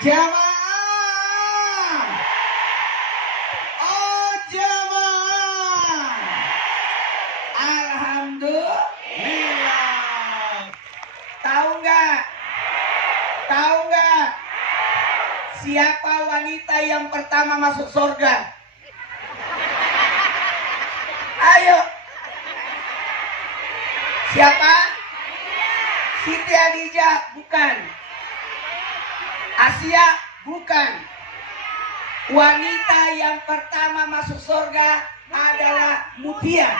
Jamaah. Oh jamaah. Alhamdulillah. Tahu nggak? Tahu nggak? Siapa wanita yang pertama masuk surga? Ayo. Siapa? Siti Hadijah? Bukan. Asia? Bukan. Wanita yang pertama masuk surga adalah Mutia.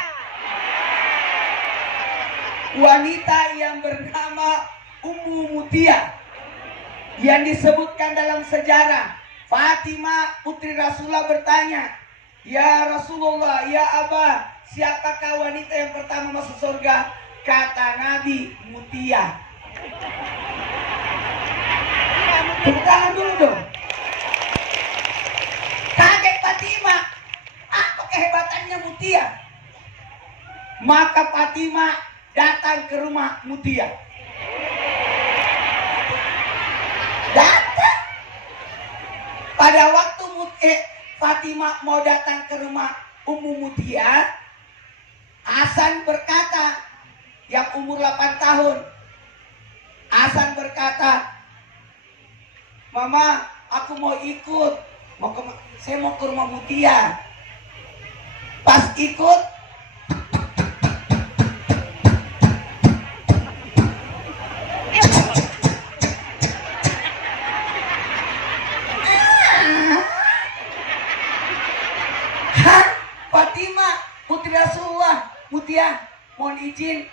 Wanita yang bernama Ummu Mutia, yang disebutkan dalam sejarah. Fatimah putri Rasulullah bertanya, "Ya Rasulullah, ya Abah, siapakah wanita yang pertama masuk surga?" Kata Nabi, Mutia. Tepuk tangan dulu dong. Kaget Fatimah, apa kehebatannya Mutia? Maka Fatimah datang ke rumah Mutia. Datang. Pada waktu Fatimah mau datang ke rumah Ummu Mutia, Hasan berkata, yang umur 8 tahun. Hasan berkata, "Mama, aku mau ikut. Saya mau ke rumah Mutia." Pas ikut, Fatimah putri Rasulullah, Mutia, mohon izin,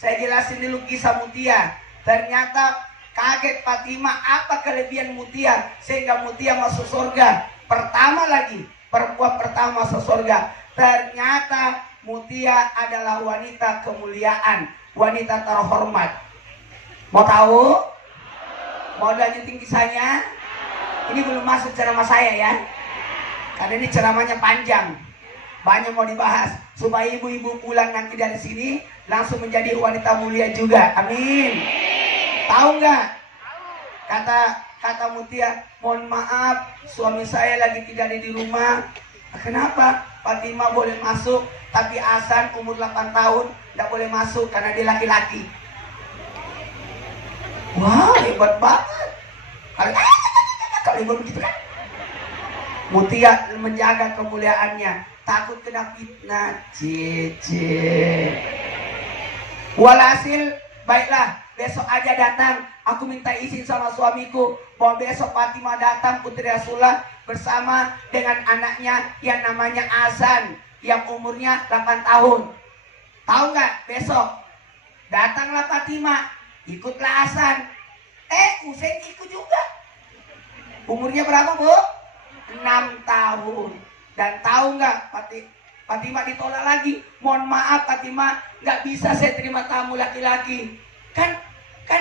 saya jelasin dulu kisah Mutia. Ternyata kaget Fatimah, apa kelebihan Mutia sehingga Mutia masuk surga. Pertama lagi, perempuan pertama masuk surga. Ternyata Mutia adalah wanita kemuliaan, wanita terhormat. Mau tahu? Mau lanjutin kisahnya? Ini belum masuk ceramah saya ya, karena ini ceramahnya panjang, banyak mau dibahas, supaya ibu-ibu pulang nanti dari sini langsung menjadi wanita mulia juga. Amin. Tahu nggak? Kata Mutia, "Mohon maaf, suami saya lagi tidak ada di rumah." "Kenapa?" "Fatimah boleh masuk, tapi Hasan umur 8 tahun tidak boleh masuk karena dia laki-laki." Wah, hebat banget. Kalau ibu begitu kan? Mutia menjaga kemuliaannya, takut kena fitnah. Cici. Walhasil, baiklah, besok aja datang. Aku minta izin sama suamiku, mau besok Fatimah datang putri Rasulullah bersama dengan anaknya yang namanya Hasan, yang umurnya 8 tahun. Tahu nggak? Besok datanglah Fatimah, ikutlah Hasan. Husein ikut juga. Umurnya berapa, Bu? 6 tahun. Dan tahu nggak, Fatimah ditolak lagi. "Mohon maaf Fatimah, nggak bisa saya terima tamu laki-laki." Kan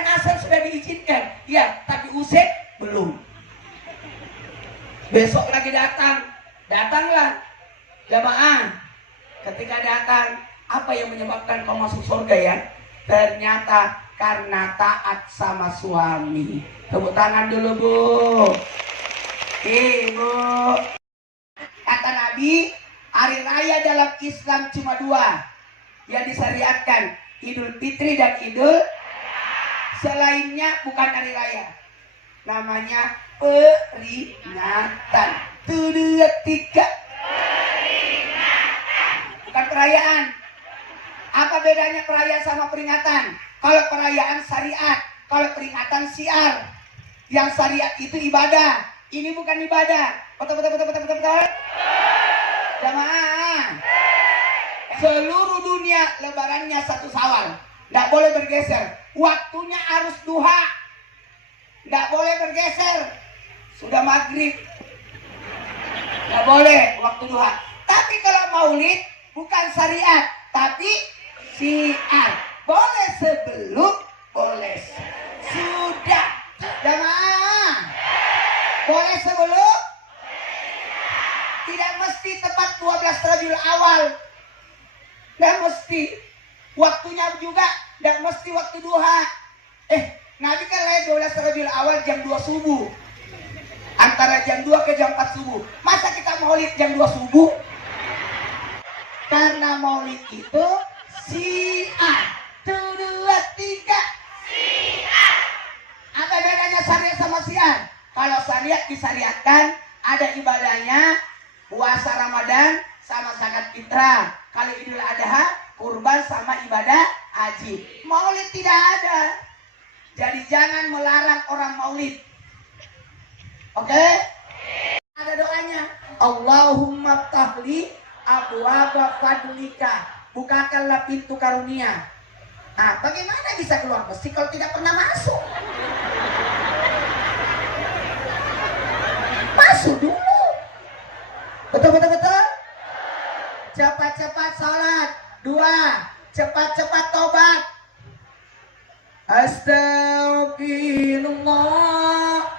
Hasan sudah diizinkan, ya, tapi Husein belum. Besok lagi datanglah jamaah. Ketika datang, apa yang menyebabkan kau masuk surga ya? Ternyata karena taat sama suami. Tepuk tangan dulu, Bu. Ibu. Kata Nabi, hari raya dalam Islam cuma 2 yang disyariatkan, Idul Fitri dan Idul. Selainnya bukan hari raya, namanya peringatan. 1, 2, 3. Bukan perayaan. Apa bedanya perayaan sama peringatan? Kalau perayaan syariat, kalau peringatan syiar. Yang syariat itu ibadah, ini bukan ibadah. Betul. Jamaah. Seluruh dunia lebarannya 1 Syawal. Nggak boleh bergeser. Waktunya harus duha. Nggak boleh bergeser. Sudah maghrib, nggak boleh waktu duha. Tapi kalau maulid bukan syariat, tapi syiar. Boleh sebelum, boleh sudah. Jamaah. Boleh sebelum, tidak mesti tepat 12 Rabiul Awal. Nggak mesti. Waktunya juga nggak mesti waktu duha. Nabi kan lahir 12 Rabiul Awal jam 2 subuh. Antara jam 2 ke jam 4 subuh. Masa kita maulid jam 2 subuh? Karena maulid itu Syiah. 1, 2, 3 Syiah. Apa bedanya syariat sama Syiah? Kalau syariat disyariatkan ada ibadahnya, puasa Ramadan sama zakat fitrah. Kalau Idul Adha, kurban sama ibadah haji. Maulid tidak ada. Jadi jangan melarang orang maulid. Oke? Ada doanya. Allahumma ftahli abwaaba fadlika. Bukakanlah pintu karunia. Nah, bagaimana bisa keluar masjid kalau tidak pernah masuk? Masuk dulu. Betul? Cepat-cepat sholat. 2, cepat-cepat tobat. Astagfirullah.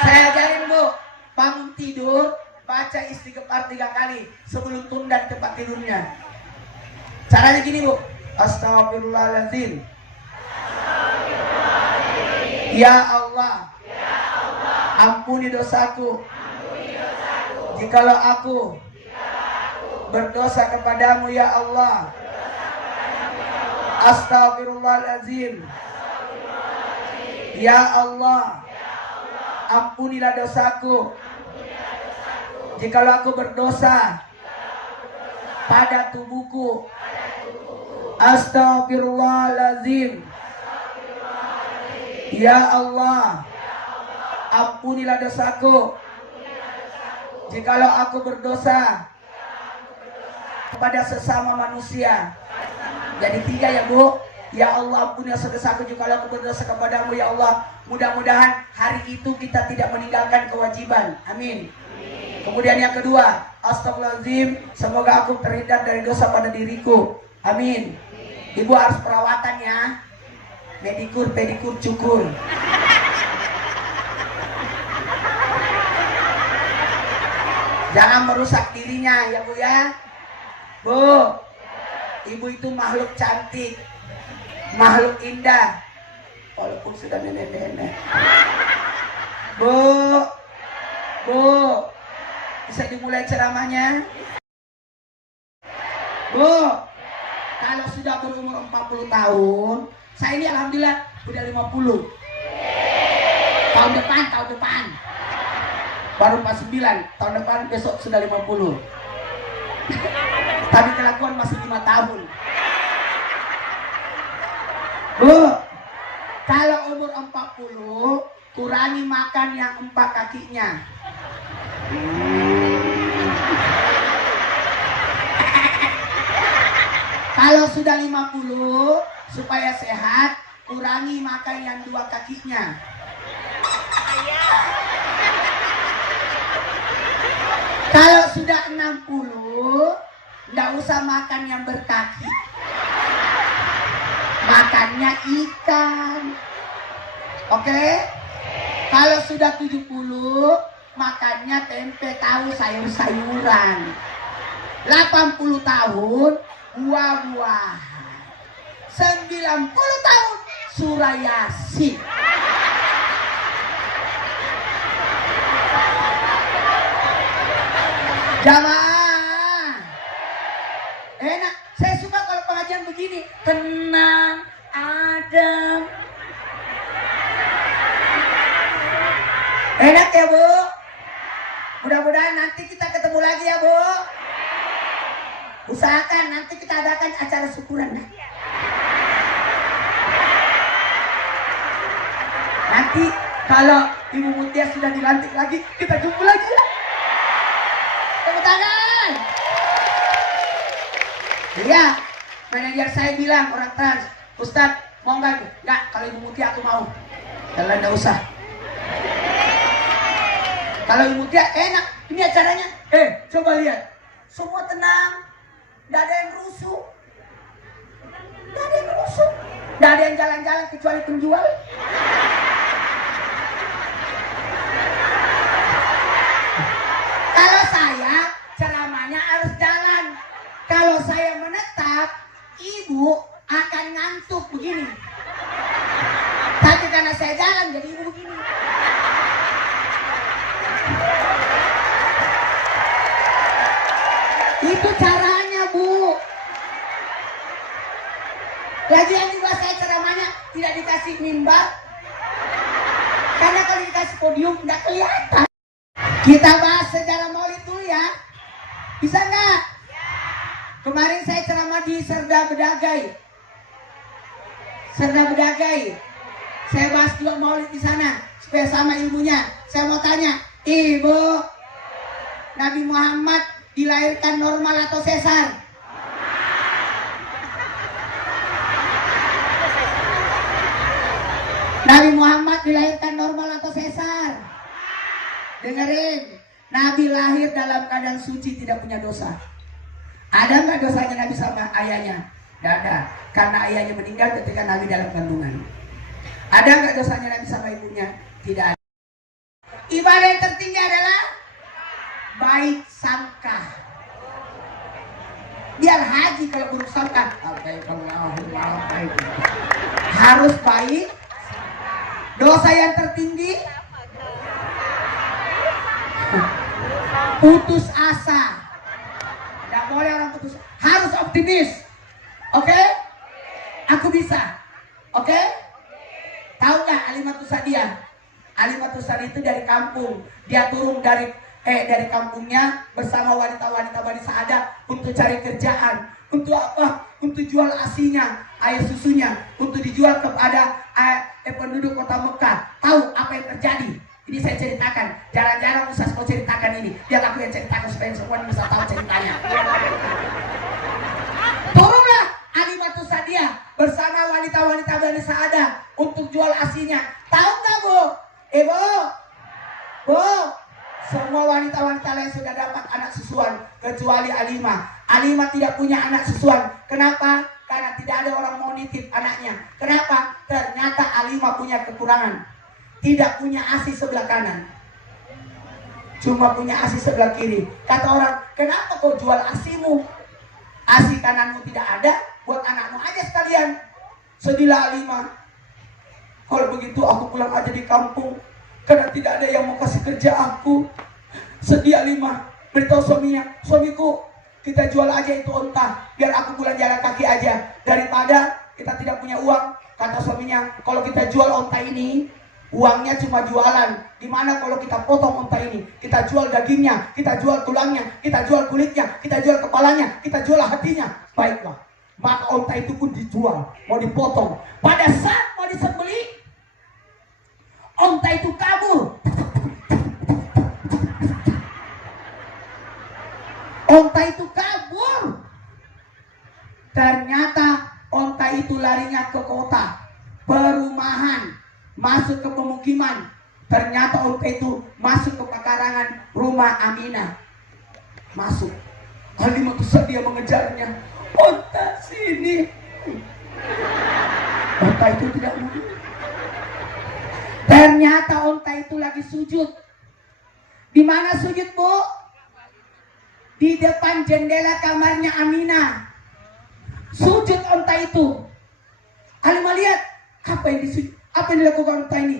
Saya ajarin Bu, bangun tidur, baca istighfar 3 kali sebelum tunda tempat tidurnya. Caranya gini Bu, astagfirullahaladzim. Ya Allah, ampuni dosaku. Jikalau aku berdosa kepadamu ya Allah. Astagfirullahaladzim. Ya Allah, ampunilah dosaku. Jikalau aku berdosa pada tubuhku. Astagfirullahaladzim. Ya Allah, ampunilah dosaku. Jikalau aku berdosa kepada sesama manusia. Jadi 3 ya Bu. Ya Allah, ampunilah dosaku jikalau aku berdosa kepadamu ya Allah. Mudah-mudahan hari itu kita tidak meninggalkan kewajiban. Amin. Kemudian yang kedua, astagfirullahaladzim, semoga aku terhindar dari dosa pada diriku. Amin. Ibu harus perawatan ya. Medikur, pedikur, cukur. Jangan merusak dirinya ya Bu ya. Bu, ibu itu makhluk cantik, makhluk indah, walaupun sudah nenek-nenek. Bu, bisa dimulai ceramahnya? Bu, kalau sudah berumur 40 tahun, saya ini alhamdulillah udah 50. Tahun depan. Baru 49, tahun depan besok sudah 50. Tapi kelakuan masih 5 tahun. Bu, kalau umur 40, kurangi makan yang 4 kakinya. Kalau sudah 50, supaya sehat, kurangi makan yang 2 kakinya. Kalau sudah 60, nggak usah makan yang berkaki. Makannya ikan. Oke? Kalau sudah 70, makannya tempe, tahu, sayur-sayuran. 80 tahun, buah-buahan. 90 tahun, surah Yasin. Jamaah, enak. Saya suka kalau pengajian begini, tenang, adem. Enak ya Bu. Mudah-mudahan nanti kita ketemu lagi ya Bu. Usahakan nanti kita adakan acara syukuran. Nanti kalau Ibu Mutia sudah dilantik lagi, kita jumpa lagi ya. Tepuk tangan. Iya, manajer saya bilang orang trans, Ustadz mau nggak? Nggak, kalau Ibu Mutia aku mau. Kalian nggak usah. Kalau Ibu Mutia enak, ini acaranya. Coba lihat, semua tenang, nggak ada yang rusuh, nggak ada yang jalan-jalan kecuali penjual. karena harus jalan. Kalau saya menetap, ibu akan ngantuk begini. Tapi karena saya jalan, jadi ibu begini. Itu caranya, Bu. Lagian juga saya ceramahnya tidak dikasih mimbar. Karena kalau dikasih podium tidak kelihatan. Kita bahas sejarah Maulid dulu ya. Bisa nggak? Kemarin saya ceramah di Serda Bedagai. Serda Bedagai. Saya bahas juga Maulid di sana supaya sama ilmunya. Saya mau tanya, Ibu, Nabi Muhammad dilahirkan normal atau sesar? Nabi Muhammad dilahirkan normal atau sesar? Dengerin, Nabi lahir dalam keadaan suci, tidak punya dosa. Ada nggak dosanya Nabi sama ayahnya? Tidak ada, karena ayahnya meninggal ketika Nabi dalam kandungan. Ada nggak dosanya Nabi sama ibunya? Tidak ada. Ibadah yang tertinggi adalah baik sangka. Biar haji kalau buruk sangka, harus baik. Dosa yang tertinggi putus asa. Tidak boleh orang putus. Harus optimis. Oke? Aku bisa. Oke? Tahu nggak Alimatus Sadiah? Alimatus Sadiah itu dari kampung. Dia turun dari kampungnya bersama wanita-wanita Bani Sa'adah untuk cari kerjaan. Untuk apa? Untuk jual asinya, air susunya, untuk dijual kepada penduduk kota Mekah. Tahu apa yang terjadi? Ini saya ceritakan. Jarang-jarang Ustaz mau ceritakan ini. Biar aku yang ceritakan supaya semua bisa tahu ceritanya. Turunlah Alimatus Sadiah bersama wanita-wanita Bani Sa'adah untuk jual asinya. Tahu nggak, Bu? Bu, semua wanita-wanita lain sudah dapat anak susuan kecuali Alimah. Alimah tidak punya anak susuan. Kenapa? Karena tidak ada orang mau nitip anaknya. Kenapa? Ternyata Alimah punya kekurangan. Tidak punya ASI sebelah kanan, cuma punya ASI sebelah kiri. Kata orang, kenapa kau jual ASImu? ASI kananmu tidak ada, buat anakmu aja sekalian. Sedihlah Alimah. Kalau begitu aku pulang aja di kampung, karena tidak ada yang mau kasih kerja aku. Sedih Alimah. Beritahu suaminya, suamiku, kita jual aja itu onta, biar aku pulang jalan kaki aja. Daripada kita tidak punya uang. Kata suaminya, kalau kita jual onta ini, uangnya cuma jualan. Dimana kalau kita potong onta ini, kita jual dagingnya, kita jual tulangnya, kita jual kulitnya, kita jual kepalanya, kita jual hatinya. Baiklah, maka onta itu pun dijual, mau dipotong. Pada saat mau disembelih, onta itu kabur. Onta itu kabur. Ternyata onta itu larinya ke kota, perumahan, masuk ke pemukiman. Ternyata onta itu masuk ke pekarangan rumah Aminah. Masuk. Alimatus Sadiah mengejarnya. Onta sini. Onta itu tidak mau. Ternyata onta itu lagi sujud. Di mana sujud, Bu? Di depan jendela kamarnya Aminah. Sujud onta itu. Alimah lihat, apa yang disujud? Apa yang dilakukan onta ini?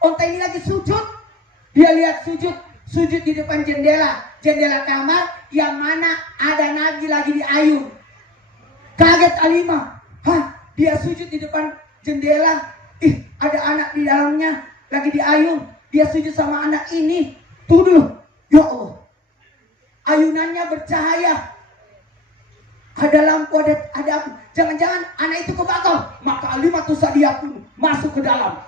Onta ini lagi sujud. Dia lihat sujud di depan jendela kamar yang mana ada Nabi lagi diayun. Kaget Alimah. Dia sujud di depan jendela. Ada anak di dalamnya lagi diayun. Dia sujud sama anak ini. Tunggu dulu. Ya Allah. Ayunannya bercahaya. Ada lampu, ada apa? Jangan-jangan anak itu kebakar. Maka Alimatus Sadiah pun masuk ke dalam.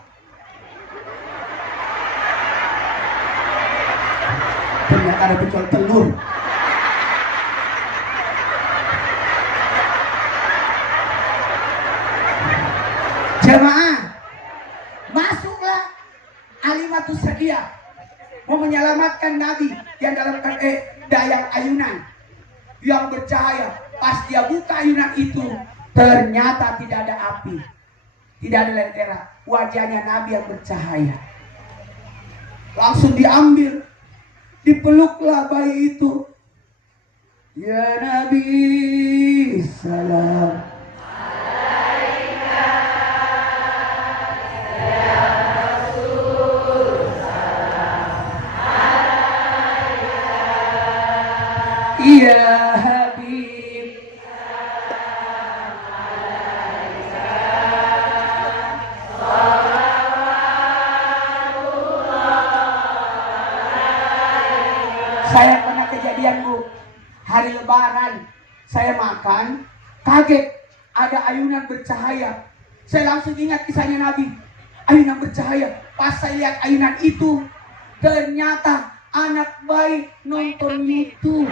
Ternyata ada penjual telur. Jemaah, masuklah Alimatus Sadiah mau menyelamatkan Nabi yang dalam dayang ayunan yang bercahaya. Pas dia buka ayunan itu, ternyata tidak ada api, tidak ada lentera. Wajahnya Nabi yang bercahaya. Langsung diambil, dipeluklah bayi itu. Ya Nabi salam. Ya Habib saya pernah kejadian Bu, hari lebaran saya makan, kaget ada ayunan bercahaya. Saya langsung ingat kisahnya Nabi, ayunan bercahaya. Pas saya lihat ayunan itu, ternyata anak bayi nonton YouTube.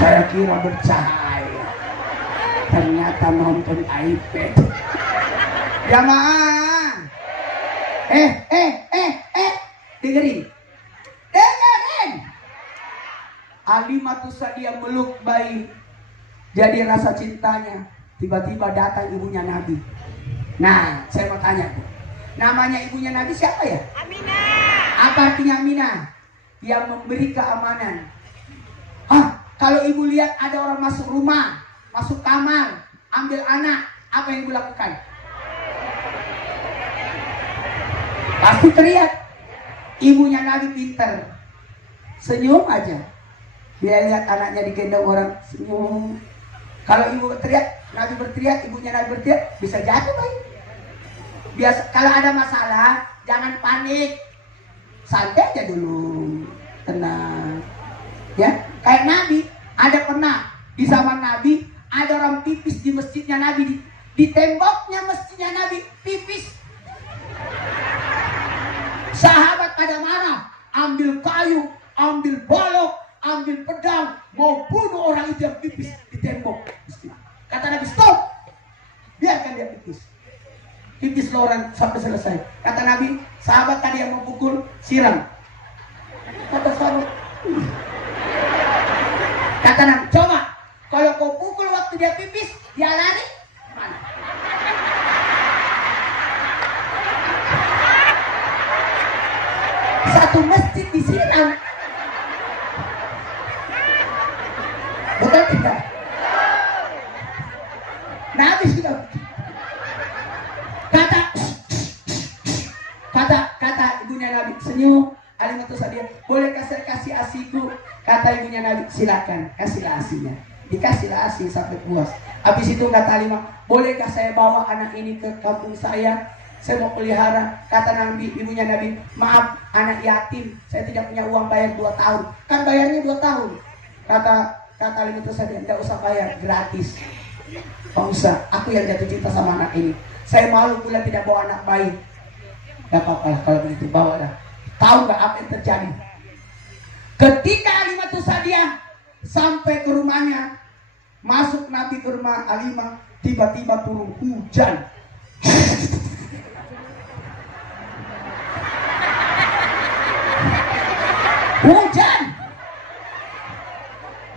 Saya kira bercahaya, ternyata nonton iPad. Jamaah, dengerin. Alimatus Sadia meluk bayi, jadi rasa cintanya. Tiba-tiba datang ibunya Nabi. Nah, saya mau tanya, namanya ibunya Nabi siapa ya? Aminah. Apa artinya Aminah? Yang memberi keamanan. Kalau ibu lihat ada orang masuk rumah, masuk kamar, ambil anak, apa yang ibu lakukan? Pasti teriak. Ibunya Nabi pinter, senyum aja. Dia lihat anaknya digendong orang, senyum. Kalau ibu berteriak, Nabi berteriak, ibunya Nabi berteriak, bisa jatuh baik. Biasa, kalau ada masalah, jangan panik, santai aja dulu, tenang. Ya, kayak Nabi, ada pernah di zaman Nabi, ada orang pipis di masjidnya Nabi, di temboknya masjidnya Nabi, pipis. Sahabat pada marah, ambil kayu, ambil balok, ambil pedang, mau bunuh orang itu yang pipis di tembok. Kata Nabi, stop, biarkan dia pipis. Pipis orang sampai selesai. Kata Nabi, sahabat tadi yang mau pukul, siram. Kata sahabat, kata Nabi, coba kalau kau pukul waktu dia pipis, dia lari mana? Satu masjid disiram. Betul tidak? Nabi sudah kata ibunya Nabi, senyum. Alimatus Sadia, bolehkah saya kasih asiku? Kata ibunya Nabi, silakan, kasihlah asinya. Dikasihlah asi sampai puas. Habis itu kata Alimah, bolehkah saya bawa anak ini ke kampung saya? Saya mau pelihara. Kata Nabi, ibunya Nabi, maaf, anak yatim, saya tidak punya uang bayar 2 tahun. Kan bayarnya 2 tahun. Kata Alimatus Sadia, tidak usah bayar, gratis. Pak Ustaz, aku yang jatuh cinta sama anak ini. Saya malu pula tidak bawa anak bayi. Gak apa-apa lah kalau begitu, bawa dah. Tahu gak apa yang terjadi? Ketika Alimatus Sadia sampai ke rumahnya, masuk Nabi ke rumah Alimah, tiba-tiba turun hujan. Hujan.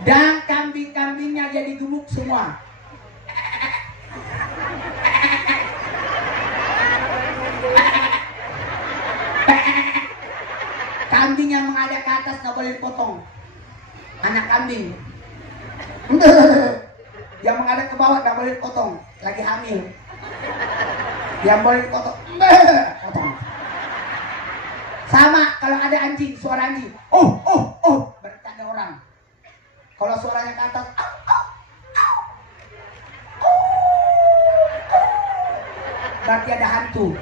Dan kambing-kambingnya jadi gemuk semua. Kambing yang menghadap ke atas nggak boleh dipotong. Anak kambing. Yang menghadap ke bawah nggak boleh dipotong. Lagi hamil. Yang boleh dipotong. Potong. Sama kalau ada anjing, suara anjing. Berarti ada orang. Kalau suaranya ke atas, berarti ada hantu.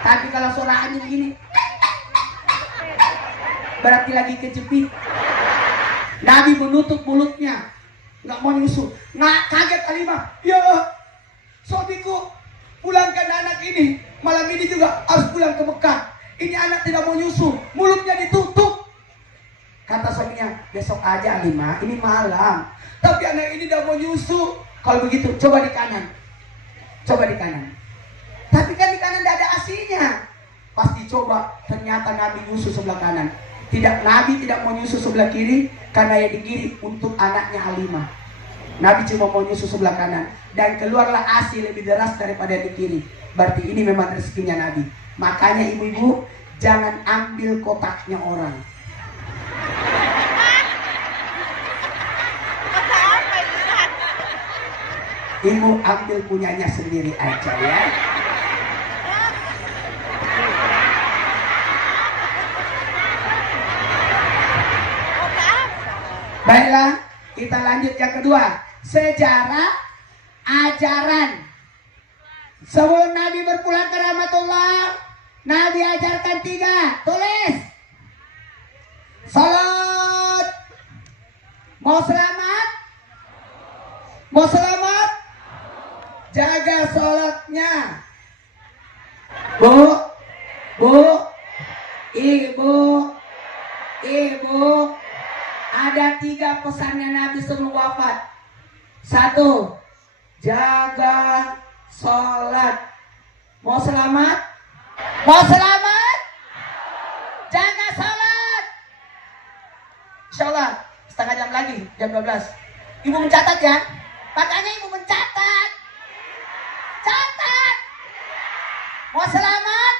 Tapi kalau suara anjing gini, berarti lagi kejepit. Nabi menutup mulutnya, nggak mau nyusu. Nah, kaget Alimah, ya suamiku pulangkan anak ini, malam ini juga harus pulang ke Mekah. Ini anak tidak mau nyusu, mulutnya ditutup. Kata suaminya, besok aja Alimah, ini malam. Tapi anak ini tidak mau nyusu. Kalau begitu, coba di kanan. Coba di kanan. Tapi kan di kanan tidak ada asinya. Pasti coba, ternyata Nabi nyusu sebelah kanan. Nabi tidak mau nyusu sebelah kiri, karena yang di kiri untuk anaknya Halimah. Nabi cuma mau nyusu sebelah kanan. Dan keluarlah asi lebih deras daripada yang di kiri. berarti ini memang rezekinya Nabi. Makanya ibu-ibu jangan ambil kotaknya orang. Ibu ambil punyanya sendiri aja ya. Baiklah, kita lanjut yang kedua. Sejarah ajaran. Sebelum Nabi berpulang ke rahmatullah, Nabi ajarkan 3. Tulis. Salat. Mau selamat? Mau selamat? Jaga salatnya. Bu, ibu, ada 3 pesannya Nabi sebelum wafat. 1, jaga sholat. Mau selamat? Mau selamat? Jaga sholat. Insyaallah setengah jam lagi, jam 12. Ibu mencatat ya. Makanya ibu mencatat. Catat. Mau selamat?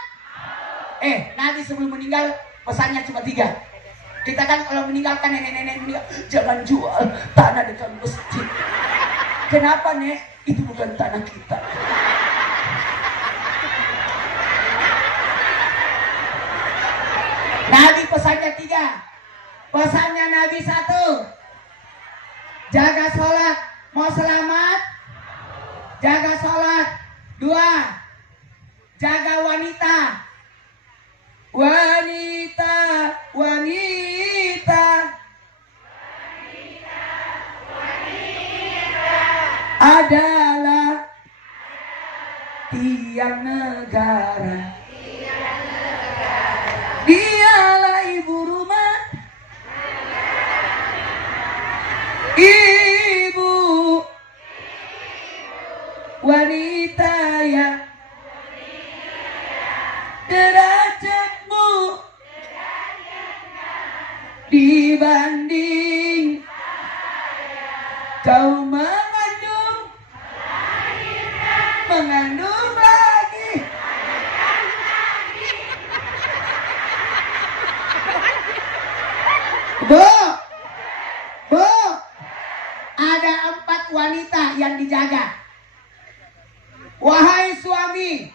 Nabi sebelum meninggal pesannya cuma 3. Kita kan kalau meninggalkan nenek-nenek meninggal, jangan jual tanah dekat masjid. Kenapa, Nek? Itu bukan tanah kita. Nabi pesannya 3. Pesannya Nabi 1, jaga sholat. Mau selamat? Jaga sholat. 2, jaga wanita. Wanita adalah tiang negara. Dialah ibu rumah, ibu wanita yang derajatmu dibanding kau mengandung lagi. Bu, ada 4 wanita yang dijaga. Wahai suami,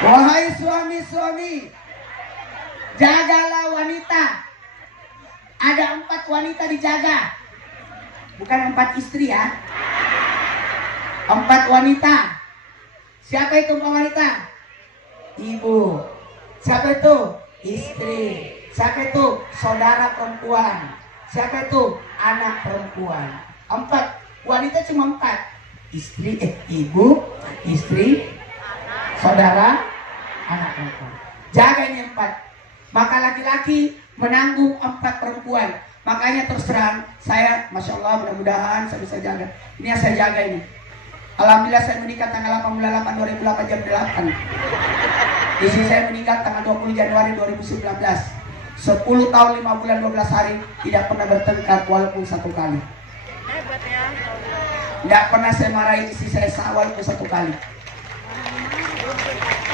wahai suami-suami, jagalah wanita. Ada 4 wanita dijaga. Bukan 4 istri ya. 4 wanita. Siapa itu 4 wanita? Ibu. Siapa itu? Istri. Siapa itu? Saudara perempuan. Siapa itu? Anak perempuan. 4. Wanita cuma 4. Ibu, istri, saudara, anak perempuan. Jaga ini 4. Maka laki-laki menanggung 4 perempuan. Makanya terus terang saya, Masya Allah, mudah-mudahan saya bisa jaga. Ini yang saya jaga ini. Alhamdulillah saya menikah tanggal 8 bulan 8 2008 jam 8. Istri saya meninggal tanggal 20 Januari 2019. 10 tahun 5 bulan 12 hari tidak pernah bertengkar walaupun 1 kali. Hebat ya. Tidak pernah saya marahi istri saya walaupun 1 kali.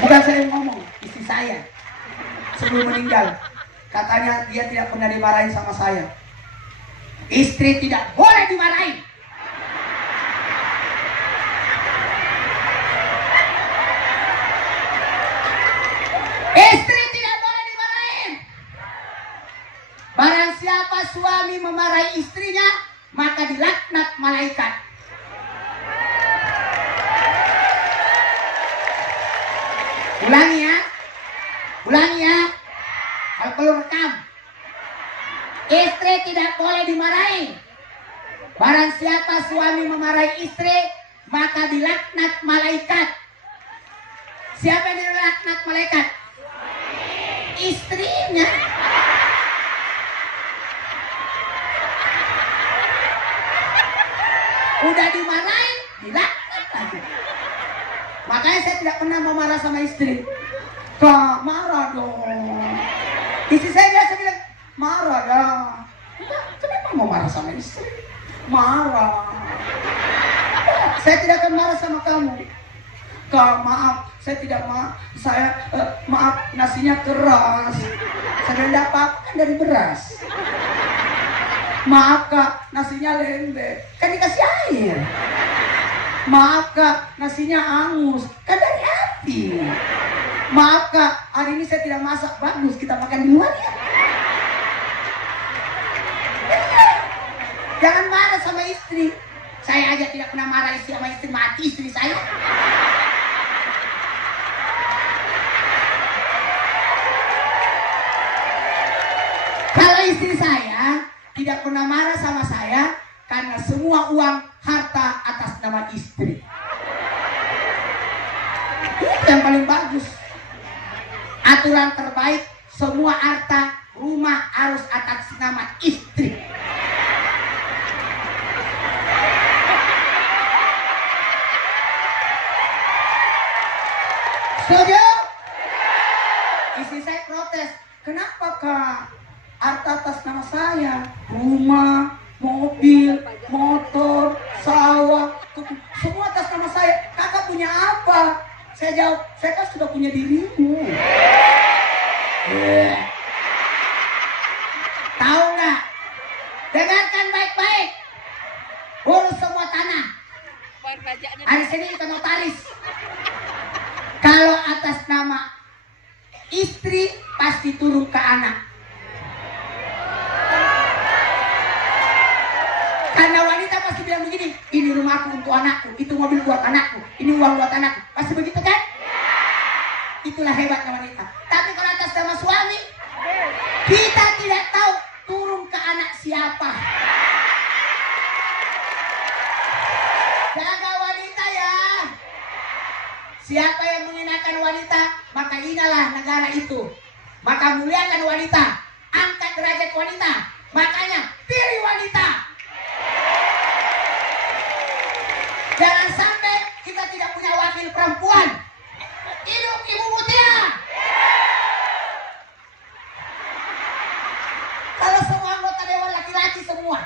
Bukan saya yang ngomong, istri saya sebelum meninggal katanya dia tidak pernah dimarahin sama saya. Istri tidak boleh dimarahin. Istri tidak boleh dimarahin. Barang siapa suami memarahi istrinya, maka dilaknat malaikat. Ulangi ya. Kalau perlu rekam. Istri tidak boleh dimarahi. Barang siapa suami memarahi istri, maka dilaknat malaikat. Siapa yang dilaknat malaikat? Istrinya. Udah dimarahin, dilaknat lagi. Makanya saya tidak pernah mau marah sama istri. Kak, marah dong. Istri saya biasa bilang, marah ya. Kenapa mau marah sama istri? Marah. Saya tidak akan marah sama kamu. Kak, maaf, saya tidak maaf, nasinya keras. Saya tidak apa-apa kan dari beras. Maaf kak, nasinya lembek, kan dikasih air. Maaf kak, nasinya angus, kan dari api. Maaf kak, hari ini saya tidak masak, bagus, kita makan di luar ya. Jangan marah sama istri. Saya aja tidak pernah marah sama istri, mati istri saya. Kalau istri saya tidak pernah marah sama saya karena semua uang harta atas nama istri. Itu yang paling bagus. Aturan terbaik, semua harta rumah harus atas nama istri. Setuju? Istri saya protes. Kenapa kak? Harta atas nama saya, rumah, mobil, motor, sawah, semua atas nama saya. Kakak punya apa? Saya jawab, saya kan sudah punya dirimu. Tahu nggak? Dengarkan baik-baik. Urus semua tanah. Hari sini kita notaris. Kalau atas nama istri pasti turun ke anak. Karena wanita pasti bilang begini, ini rumahku untuk anakku, itu mobil buat anakku, ini uang buat anakku. Pasti begitu kan? Itulah hebatnya wanita. Tapi kalau atas nama suami, kita tidak tahu turun ke anak siapa. Jaga wanita ya. Siapa yang menghinakan wanita, maka hinalah negara itu. Maka muliakan wanita, angkat derajat wanita. Makanya pilih wanita. Jangan sampai kita tidak punya wakil perempuan. Hidup Ibu Mutia. Kalau semua anggota dewan laki-laki semua,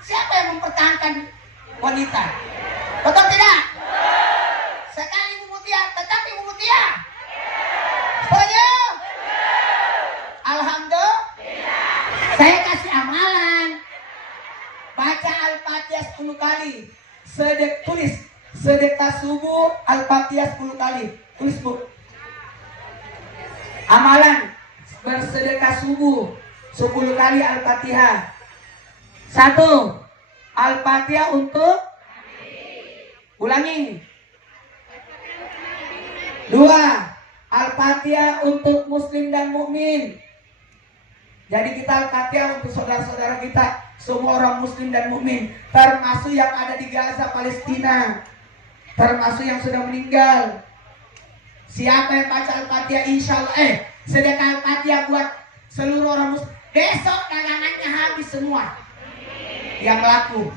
siapa yang mempertahankan wanita? Betul tidak? Sekali Ibu Mutia, tetap Ibu Mutia. Setuju? Alhamdulillah. Saya kasih amalan. Baca Al-Fatihah 10 kali. Tulis sedekah subuh Al-Fatihah 10 kali. Tulis bu. Amalan bersedekah subuh 10 kali Al-Fatihah. 1. Al-Fatihah untuk ulangi. 2. Al-Fatihah untuk muslim dan mukmin. Jadi kita Al-Fatihah untuk saudara-saudara kita, semua orang muslim dan mukmin, termasuk yang ada di Gaza, Palestina, termasuk yang sudah meninggal. Siapa yang baca Al-Fatihah, insya Allah sedekah Al-Fatihah buat seluruh orang muslim. Besok dagangannya habis semua yang laku.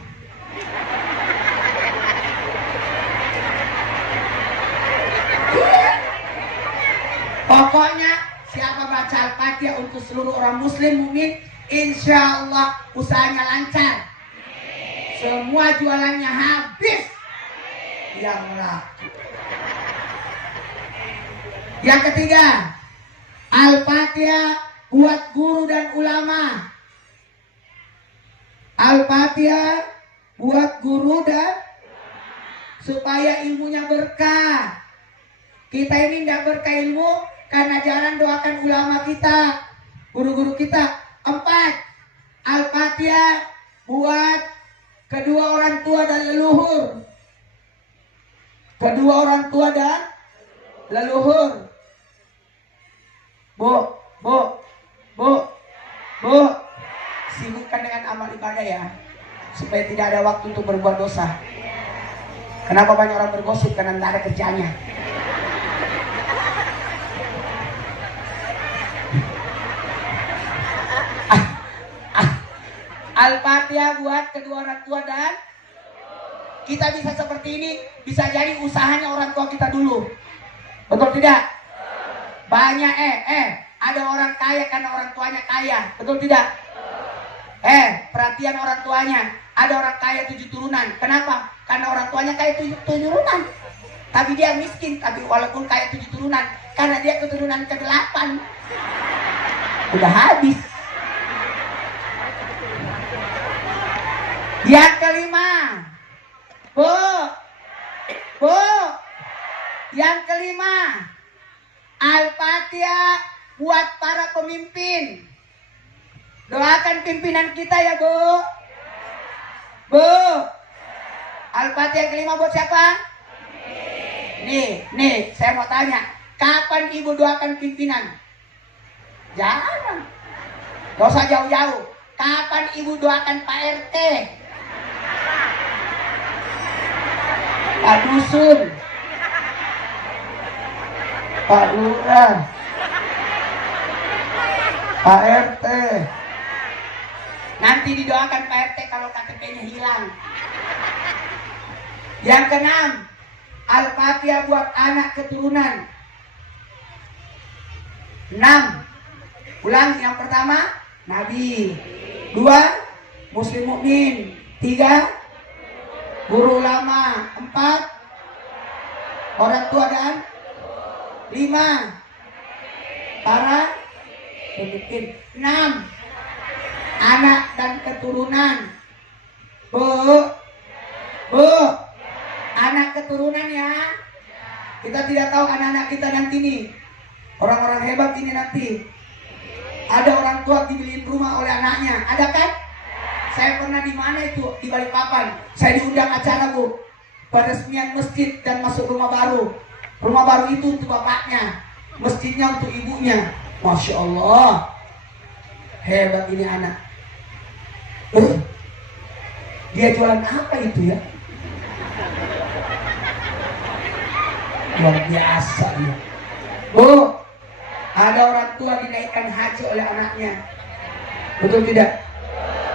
Pokoknya siapa baca Al-Fatihah untuk seluruh orang muslim mukmin, insya Allah usahanya lancar. Semua jualannya habis yang laku. Yang ketiga, Al-Fatihah buat guru dan ulama. Al-Fatihah buat guru dan supaya ilmunya berkah. Kita ini nggak berkah ilmu karena jarang doakan ulama kita, guru-guru kita. 4. Al-Fatihah buat kedua orang tua dan leluhur. Kedua orang tua dan leluhur. Bu, sibukkan dengan amal ibadah ya, supaya tidak ada waktu untuk berbuat dosa. Kenapa banyak orang bergosip? Karena tidak ada kerjanya. Al-Fatihah buat kedua orang tua dan kita bisa seperti ini, bisa jadi usahanya orang tua kita dulu. Betul tidak? Banyak ada orang kaya karena orang tuanya kaya. Betul tidak? Perhatian orang tuanya. Ada orang kaya 7 turunan. Kenapa? Karena orang tuanya kaya 7 turunan. Tapi dia miskin. Tapi walaupun kaya 7 turunan, karena dia keturunan ke-8. Udah habis. Yang kelima, Bu, yang kelima, Al-Fatihah buat para pemimpin. Doakan pimpinan kita ya, Bu. Al-Fatihah yang kelima buat siapa? Nih, saya mau tanya, kapan Ibu doakan pimpinan? Jangan. Gak usah jauh-jauh. Kapan Ibu doakan Pak RT? Pak Dusun, Pak Lurah, Pak RT. Nanti didoakan Pak RT kalau KTP-nya hilang. Yang keenam, Al-Fatihah buat anak keturunan. 6. Ulang, yang pertama Nabi, 2 Muslim mukmin, 3 guru ulama, 4 orang tua dan 5 para pemimpin, 6 anak dan keturunan. Bu, anak keturunan ya. Kita tidak tahu anak-anak kita nanti nih, orang-orang hebat ini nanti. Ada orang tua dibeliin rumah oleh anaknya, ada kan? Saya pernah di mana itu, di Balikpapan. Saya diundang acara, Bu, peresmian masjid dan masuk rumah baru. Rumah baru itu untuk bapaknya, masjidnya untuk ibunya. Masya Allah, hebat ini anak. Dia jualan apa itu ya? Luar biasa dia. Bu, ada orang tua dinaikkan haji oleh anaknya. Betul tidak?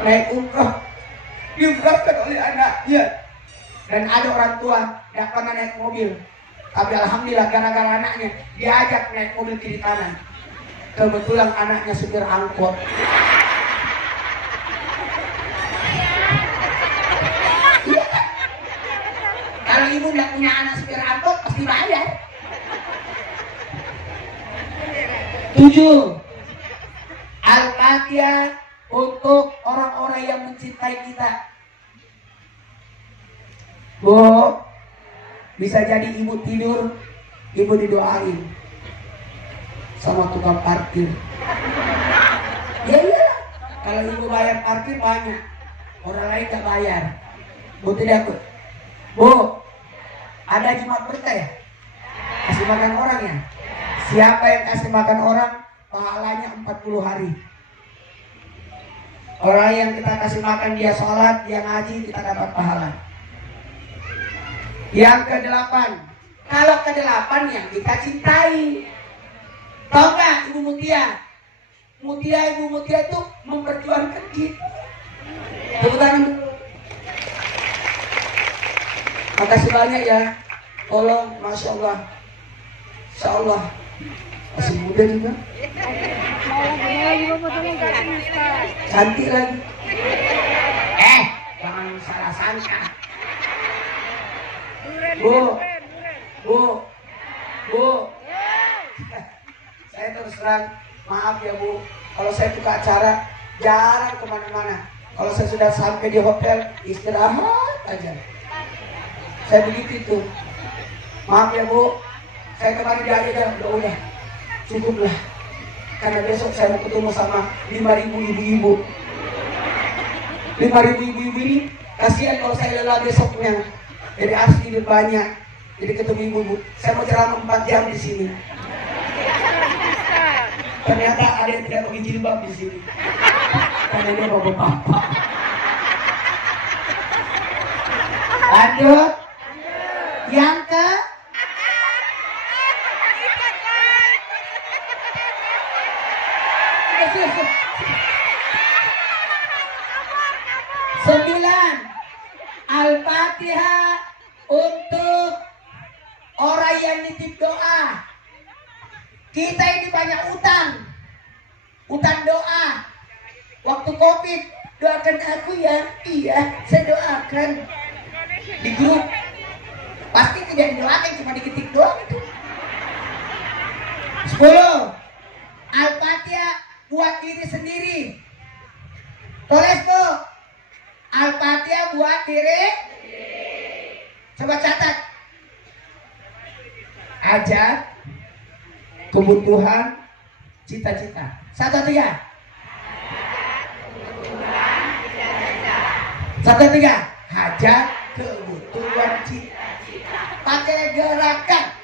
Naik umroh diumrahkan oleh anaknya. Dan ada orang tua tidak pernah naik mobil, tapi alhamdulillah gara-gara anaknya diajak naik mobil kiri kanan. Kebetulan anaknya supir angkot. Iya kan? Kalau ibu tidak punya anak supir angkot pasti bayar. 7. Al-Fatihah untuk orang-orang yang mencintai kita. Bu, bisa jadi ibu tidur, ibu didoain sama tukang parkir. Ya iya, kalau ibu bayar parkir banyak, orang lain tak bayar. Bu tidak, Bu, ada Jumat berkah ya? Kasih makan orang ya? Siapa yang kasih makan orang, pahalanya 40 hari. Orang yang kita kasih makan, dia sholat, dia ngaji, kita dapat pahala. Yang ke-8, kalau ke-8 yang kita cintai. Tahu nggak Ibu Mutia? Ibu Mutia itu memperjuangkan kita. Tepuk tangan. Makasih banyak ya. Tolong, Masya Allah. Insya Allah. Masih muda juga. Cantik lagi. Jangan salah sangka. Bu. Saya terus terang, maaf ya Bu, kalau saya buka acara jarang kemana-mana. Kalau saya sudah sampai di hotel, istirahat aja. Saya begitu tuh. Maaf ya Bu, saya kemarin diajak udah cukup lah. Karena besok saya mau ketemu sama 5.000 ibu-ibu. 5.000 ibu-ibu ini kasihan kalau saya lelah besoknya. Jadi harus tidur banyak. Jadi ketemu ibu-ibu. Saya mau ceramah 4 jam di sini. Ternyata ada yang tidak pakai jilbab di sini. Karena dia bapak-bapak. Lanjut. Yang ke 9. Al-Fatihah untuk orang yang nitip doa. Kita ini banyak utang doa. Waktu COVID Doakan aku ya. Iya, saya doakan. Di grup pasti tidak didoakan, cuma diketik doang itu. 10. Al-Fatihah buat diri sendiri. Tulis tuh. Al-Fatihah buat diri. Coba catat. Ajat, kebutuhan, cita-cita. 1, 3. 1, 3. Hajat, kebutuhan, cita-cita. Pakai gerakan.